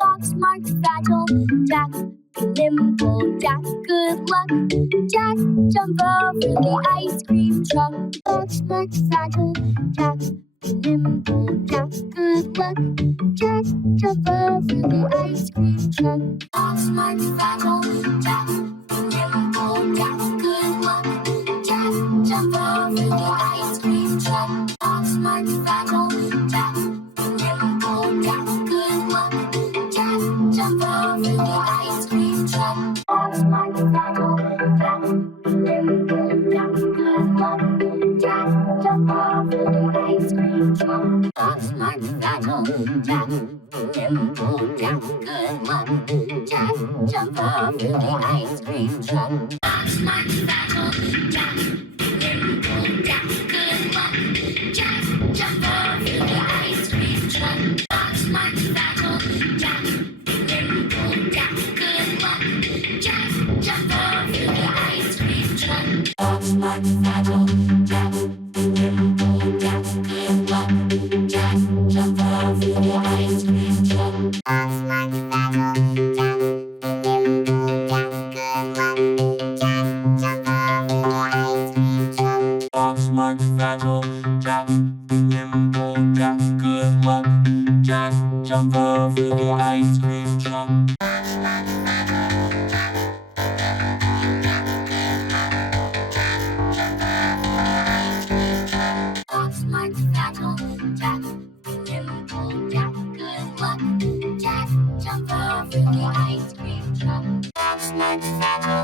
Box marks fragile. Jack, be nimble. Jack, good luck. Jack, jump over the ice cream truck. Box marks fragile. Jack, be nimble. Jack, good luck. Jack, jump over the ice cream truck. Box marks fragile. Jack, be nimble. Jack, good luck. Jack, jump over the ice cream truck. Box marks fragile. Jack, be nimble. Jack, good luck. Jack, jump over the ice cream truck. Box marks fragile. Jack, be nimble. Jack, good luck. Jack, jump over the ice cream truck. Box marks fragile. Jack, be nimble. Jack, good luck. Jack, jump over the ice cream truck. Box marks fragile. Jack, be nimble. Jack, good luck. Jack, jump over the ice cream truck. Box marks fragile. Jack, be nimble. Jack, good luck. Jack, jump over the ice cream truck. Box marks fragile. Jack, be nimble. Jack, good luck. Jack, jump over the ice cream truck. Box marks fragile. Jack, be nimble. Jack, good luck. Jack, jump over the ice cream truck. Box marks fragile. Jack, be nimble. Jack, good luck. Jack, jump over the ice cream truck. Box marks fragile. Jack, be nimble. Jack, good luck. Jack, jump over the ice cream truck. Box marks fragile.